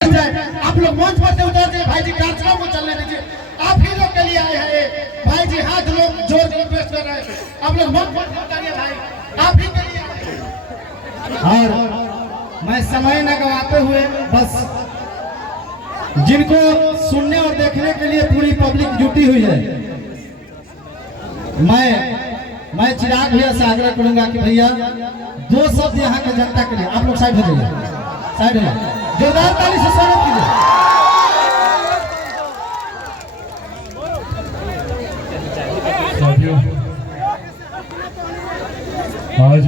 आप लोग मंच पर से उतर जाए भाई जी, कार्यक्रम को चलने दीजिए। आप ही लोग के लिए आए हैं भाई जी, हाथ लोग जोर से रिक्वेस्ट कर रहे हैं, आप लोग मंच पर से उतरिए भाई, आप ही के लिए आए हैं। और मैं समय न गवाते हुए बस जिनको सुनने और देखने के लिए पूरी पब्लिक जुटी हुई है, मैं चिराग भैया से आग्रह करूंगा कि भैया दो शब्द यहाँ के जनता के लिए आप लोग साइड हो जाइए, साइड हो जाइए, जोरदार ताली से स्वागत कीजिए। आज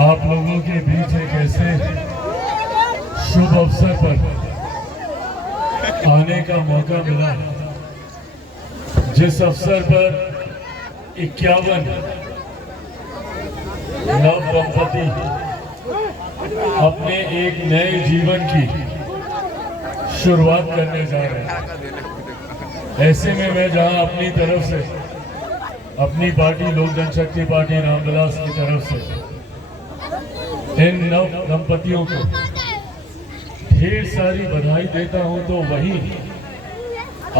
आप लोगों के बीच एक ऐसे शुभ अवसर पर आने का मौका मिला जिस अवसर पर 51 नव दंपति अपने एक नए जीवन की शुरुआत करने जा रहे हैं। ऐसे में मैं जहां अपनी तरफ से, अपनी पार्टी लोक जनशक्ति पार्टी रामविलास की तरफ से इन नव दंपतियों को ढेर सारी बधाई देता हूं, तो वहीं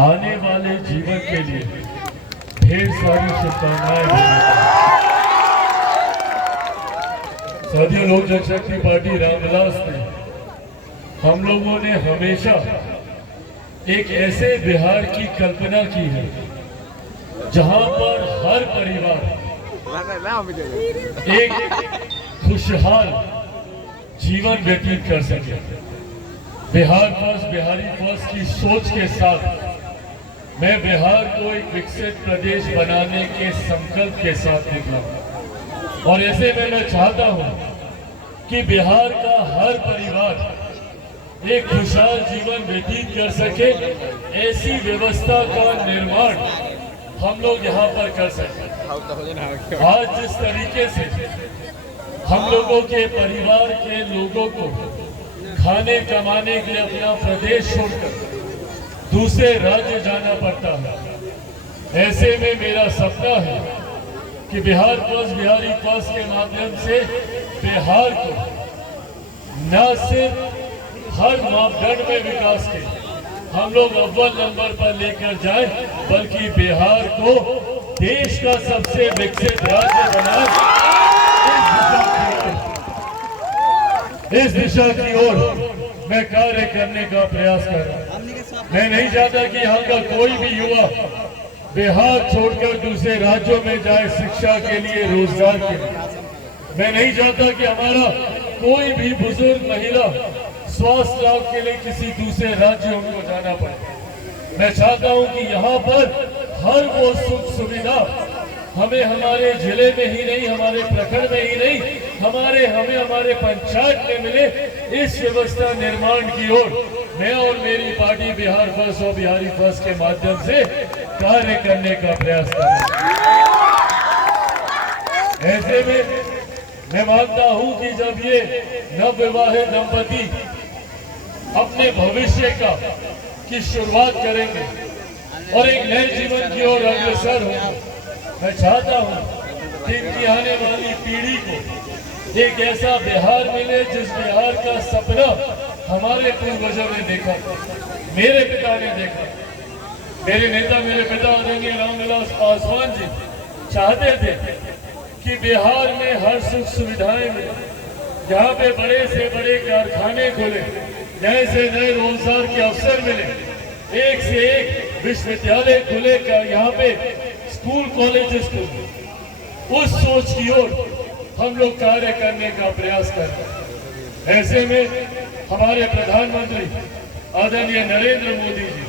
आने वाले जीवन के लिए ढेर सारी शुभकामनाएं देता हूं। साथियों, लोक जनशक्ति पार्टी रामविलास ने, हम लोगों ने हमेशा एक ऐसे बिहार की कल्पना की है जहां पर हर परिवार एक खुशहाल जीवन व्यतीत कर सके। बिहार फर्स्ट, बिहारी फर्स्ट की सोच के साथ मैं बिहार को एक विकसित प्रदेश बनाने के संकल्प के साथ निकला और ऐसे में मैं चाहता हूं कि बिहार का हर परिवार एक खुशहाल जीवन व्यतीत कर सके, ऐसी व्यवस्था का निर्माण हम लोग यहाँ पर कर सकें। आज जिस तरीके से हम लोगों के परिवार के लोगों को खाने कमाने के लिए अपना प्रदेश छोड़कर दूसरे राज्य जाना पड़ता है, ऐसे में मेरा सपना है कि बिहार फर्स्ट, बिहारी फर्स्ट के माध्यम से बिहार को न सिर्फ हर मापदंड में विकास के हम लोग अव्वल नंबर पर लेकर जाए, बल्कि बिहार को देश का सबसे विकसित राज्य बनाए। इस दिशा की ओर मैं कार्य करने का प्रयास कर रहा हूं। मैं नहीं चाहता कि यहाँ का कोई भी युवा बिहार छोड़कर दूसरे राज्यों में जाए शिक्षा के लिए, रोजगार के लिए। मैं नहीं चाहता कि हमारा कोई भी बुजुर्ग महिला स्वास्थ्य लाभ के लिए किसी दूसरे राज्य उनको जाना पड़े। मैं चाहता हूं कि यहाँ पर हर वो सुख सुविधा हमें हमारे जिले में ही नहीं, हमारे प्रखंड में ही नहीं, हमें हमारे पंचायत में मिले। इस व्यवस्था निर्माण की ओर मैं और मेरी पार्टी बिहार फर्स्ट और बिहारी फर्स्ट के माध्यम से कार्य करने का प्रयास कर रहा हूं। ऐसे में मैं मानता हूं कि जब ये नवविवाहित दंपति अपने भविष्य की शुरुआत करेंगे और एक नए जीवन की ओर अग्रसर होंगे, मैं चाहता हूं कि इनकी आने वाली पीढ़ी को एक ऐसा बिहार मिले जिस बिहार का सपना हमारे पूर्वजों ने देखा, मेरे पिता ने देखा। मेरे नेता, मेरे पिता आदरणीय रामविलास पासवान जी चाहते थे कि बिहार में हर सुख सुविधाएं मिले, जहाँ पे बड़े से बड़े कारखाने खुले, नए से नए रोजगार के अवसर मिले, एक से एक विश्वविद्यालय खुले, यहाँ पे स्कूल कॉलेजेस खुले। उस सोच की ओर हम लोग कार्य करने का प्रयास कर रहे हैं। ऐसे में हमारे प्रधानमंत्री आदरणीय नरेंद्र मोदी जी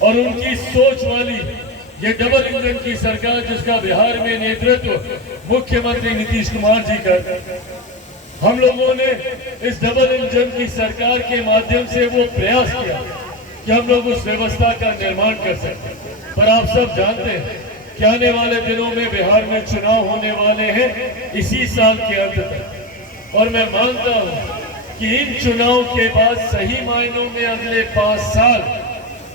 और उनकी सोच वाली ये डबल इंजन की सरकार, जिसका बिहार में नेतृत्व मुख्यमंत्री नीतीश कुमार जी करते हैं, हम लोगों ने इस डबल इंजन की सरकार के माध्यम से वो प्रयास किया कि हम लोग उस व्यवस्था का निर्माण कर सकते। पर आप सब जानते हैं कि आने वाले दिनों में बिहार में चुनाव होने वाले हैं इसी साल के अंत तक, और मैं मानता हूं कि इन चुनाव के बाद सही मायनों में अगले 5 साल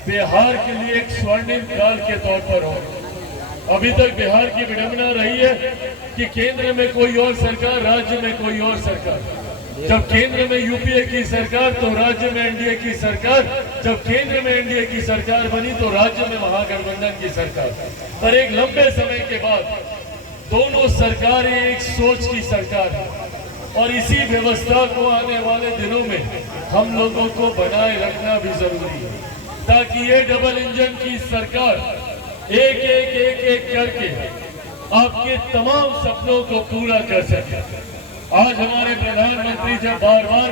बिहार के लिए एक स्वर्णिम काल के तौर पर होगा। अभी तक बिहार की विडंबना रही है कि केंद्र में कोई और सरकार, राज्य में कोई और सरकार, जब केंद्र में यूपीए की सरकार तो राज्य में एनडीए की सरकार, जब केंद्र में एनडीए की सरकार बनी तो राज्य में महागठबंधन की सरकार। पर एक लंबे समय के बाद दोनों सरकारें एक सोच की सरकार है और इसी व्यवस्था को आने वाले दिनों में हम लोगों को बनाए रखना भी जरूरी है, ताकि ये डबल इंजन की सरकार एक करके आपके तमाम सपनों को पूरा कर सके। आज हमारे प्रधानमंत्री जब बार बार